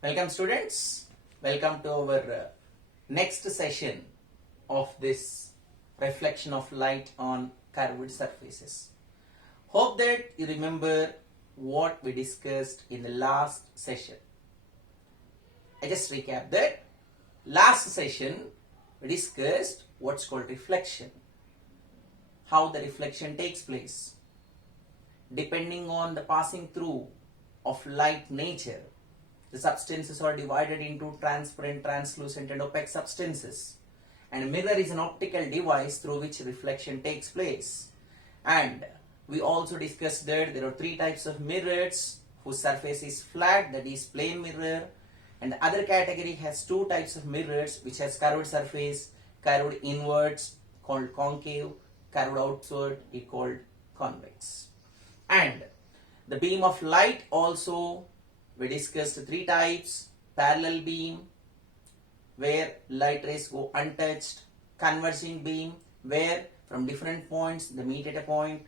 Welcome students, welcome to our next session of this reflection of light on curved surfaces. Hope that you remember what we discussed in the last session. I just recap that. Last session we discussed what's called reflection, how the reflection takes place. Depending on the passing through of light nature, the substances are divided into transparent, translucent and opaque substances. And a mirror is an optical device through which reflection takes place. And we also discussed that there are three types of mirrors whose surface is flat, that is plane mirror. And the other category has two types of mirrors which has curved surface, curved inwards called concave, curved outward is called convex. And the beam of light also we discussed three types: parallel beam, where light rays go untouched; converging beam, where from different points they meet at a point;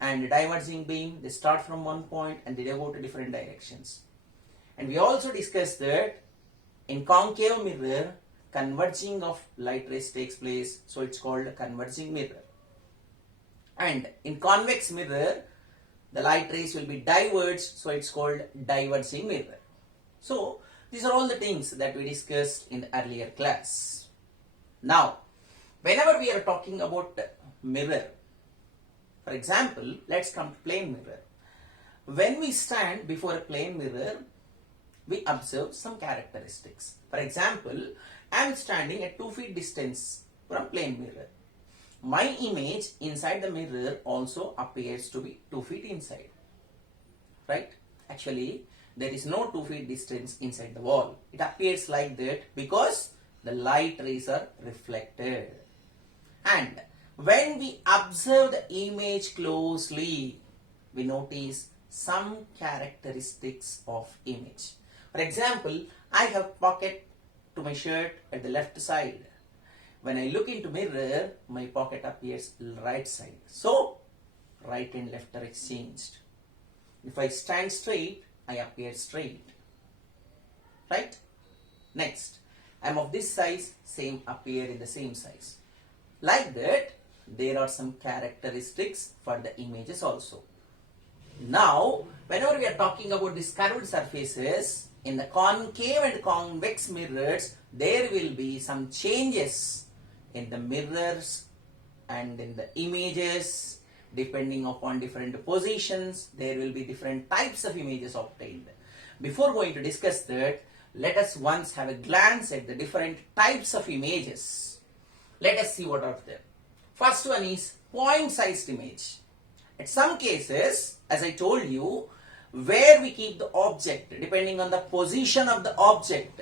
and diverging beam, they start from one point and they go to different directions. And we also discussed that in concave mirror, converging of light rays takes place, so it's called a converging mirror. And in convex mirror, the light rays will be diverged, so it's called diverging mirror. So these are all the things that we discussed in the earlier class. Now, whenever we are talking about mirror, for example, let's come to plane mirror. When we stand before a plane mirror, we observe some characteristics. For example, I am standing at 2 feet distance from plane mirror. My image inside the mirror also appears to be 2 feet inside, right? Actually, there is no 2 feet distance inside the wall. It appears like that because the light rays are reflected. And when we observe the image closely, we notice some characteristics of image. For example, I have pocket to my shirt at the left side. When I look into mirror, my pocket appears right side. So, right and left are exchanged. If I stand straight, I appear straight. Right? Next, I am of this size, same appear in the same size. Like that, there are some characteristics for the images also. Now, whenever we are talking about these curved surfaces, in the concave and convex mirrors, there will be some changes in the mirrors and in the images. Depending upon different positions, there will be different types of images obtained. Before going to discuss that, let us once have a glance at the different types of images. Let us see what are there. First one is point-sized image. At some cases, as I told you, where we keep the object, depending on the position of the object,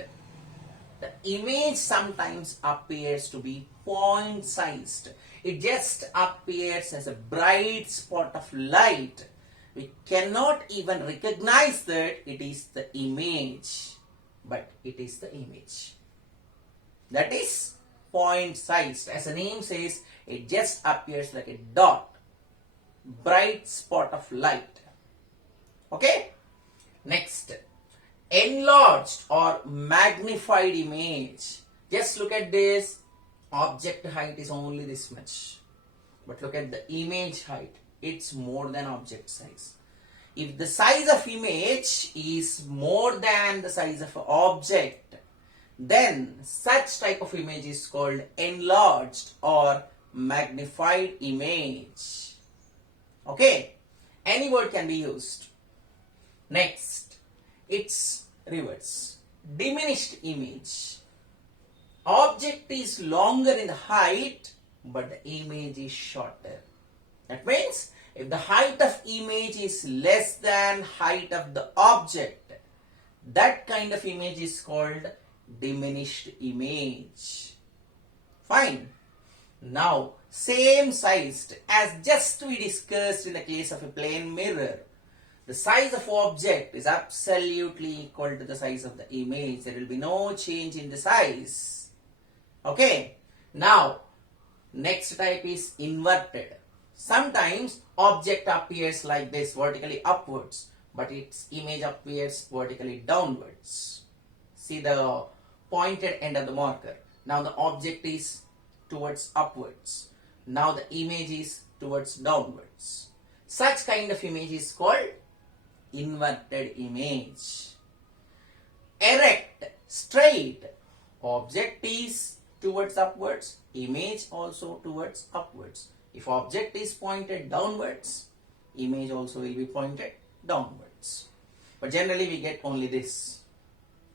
the image sometimes appears to be point-sized. It just appears as a bright spot of light. We cannot even recognize that it is the image, but it is the image. That is point-sized. As the name says, it just appears like a dot, bright spot of light. Okay? Next, enlarged or magnified image. Just look at this. Object height is only this much. But look at the image height. It's more than object size. If the size of image is more than the size of an object, then such type of image is called enlarged or magnified image. Okay? Any word can be used. Next, it's reverse. Diminished image. Object is longer in the height, but the image is shorter. That means, if the height of image is less than height of the object, that kind of image is called diminished image. Fine. Now, same sized as just we discussed in the case of a plane mirror. The size of object is absolutely equal to the size of the image. There will be no change in the size. Okay. Now, next type is inverted. Sometimes object appears like this, vertically upwards. but its image appears vertically downwards. See the pointed end of the marker. Now the object is towards upwards. Now the image is towards downwards. Such kind of image is called inverted image. Erect, straight, object is towards upwards, image also towards upwards. If object is pointed downwards, image also will be pointed downwards. But generally we get only this.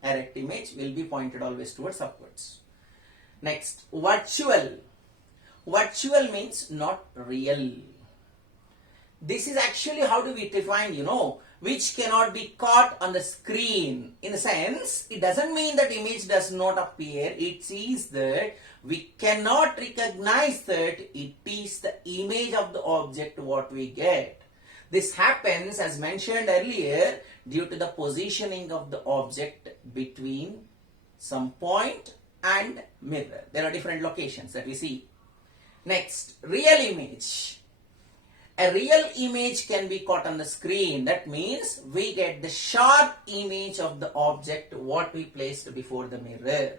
Erect image will be pointed always towards upwards. Next, virtual. Virtual means not real. This is actually how do we define, which cannot be caught on the screen. In a sense, it doesn't mean that image does not appear. It is that we cannot recognize that it is the image of the object what we get. This happens, as mentioned earlier, due to the positioning of the object between some point and mirror. There are different locations that we see. Next, real image. A real image can be caught on the screen. That means we get the sharp image of the object what we placed before the mirror.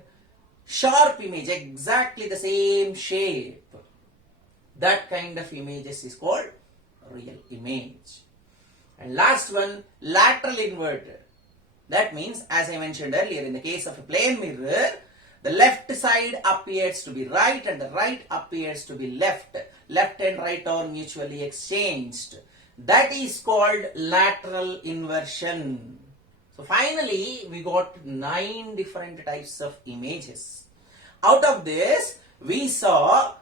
Sharp image, exactly the same shape. That kind of images is called real image. And last one, lateral inverted. That means, as I mentioned earlier, in the case of a plane mirror, the left side appears to be right and the right appears to be left. Left and right are mutually exchanged. That is called lateral inversion. So finally, we got 9 different types of images. Out of this, we saw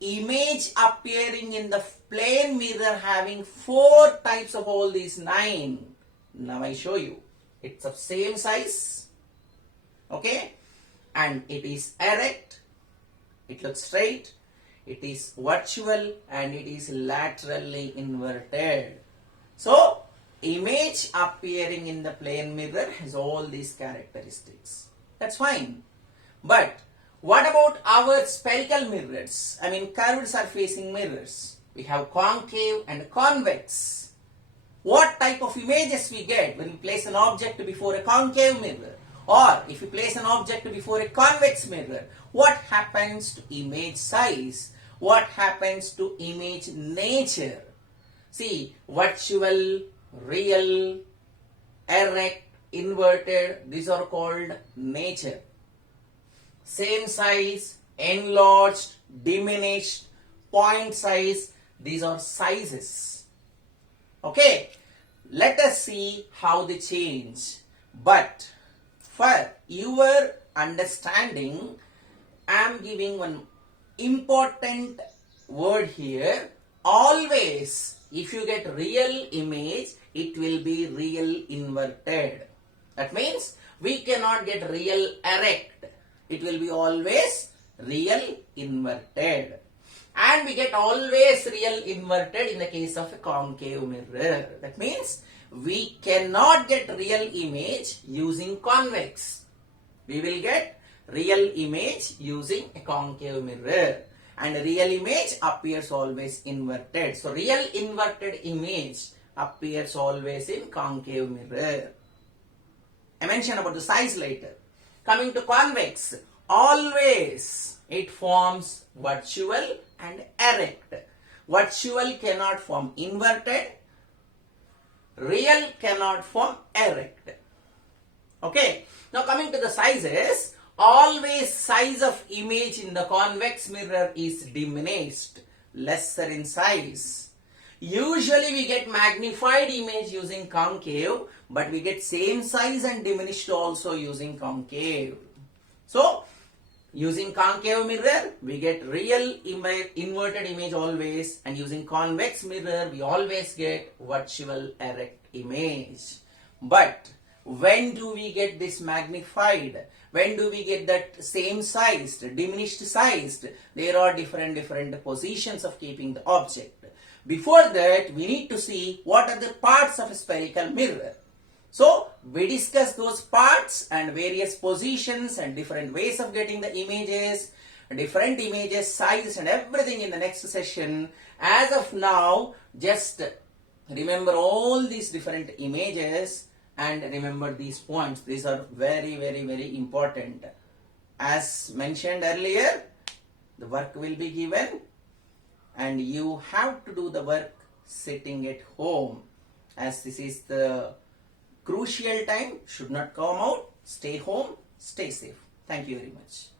image appearing in the plane mirror having 4 types of all these 9. Now I show you. It's of same size. Okay. And it is erect, it looks straight, it is virtual, and it is laterally inverted. So, image appearing in the plane mirror has all these characteristics. That's fine. But, what about our spherical mirrors? I mean, curved surfacing mirrors. We have concave and convex. What type of images we get when we place an object before a concave mirror? Or if you place an object before a convex mirror, what happens to image size? What happens to image nature? See, virtual, real, erect, inverted, these are called nature. Same size, enlarged, diminished, point size, these are sizes. Okay, let us see how they change. But for your understanding, I am giving one important word here. Always, if you get real image, it will be real inverted. That means, we cannot get real erect. It will be always real inverted. And we get always real inverted in the case of a concave mirror. That means, we cannot get real image using convex. We will get real image using a concave mirror. And real image appears always inverted. So, real inverted image appears always in concave mirror. I mentioned about the size later. Coming to convex, always it forms virtual and erect. Virtual cannot form inverted. Real cannot form erect. Okay. Now coming to the sizes, always size of image in the convex mirror is diminished, lesser in size. Usually we get magnified image using concave, but we get same size and diminished also using concave. So, using concave mirror, we get real inverted image always, and using convex mirror, we always get virtual erect image. But when do we get this magnified? When do we get that same sized, diminished sized? There are different positions of keeping the object. Before that, we need to see what are the parts of a spherical mirror. So, we discuss those parts and various positions and different ways of getting the images, different images, size and everything in the next session. As of now, just remember all these different images and remember these points. These are very, very, very important. As mentioned earlier, the work will be given and you have to do the work sitting at home, as this is the crucial time. Should not come out. Stay home, stay safe. Thank you very much.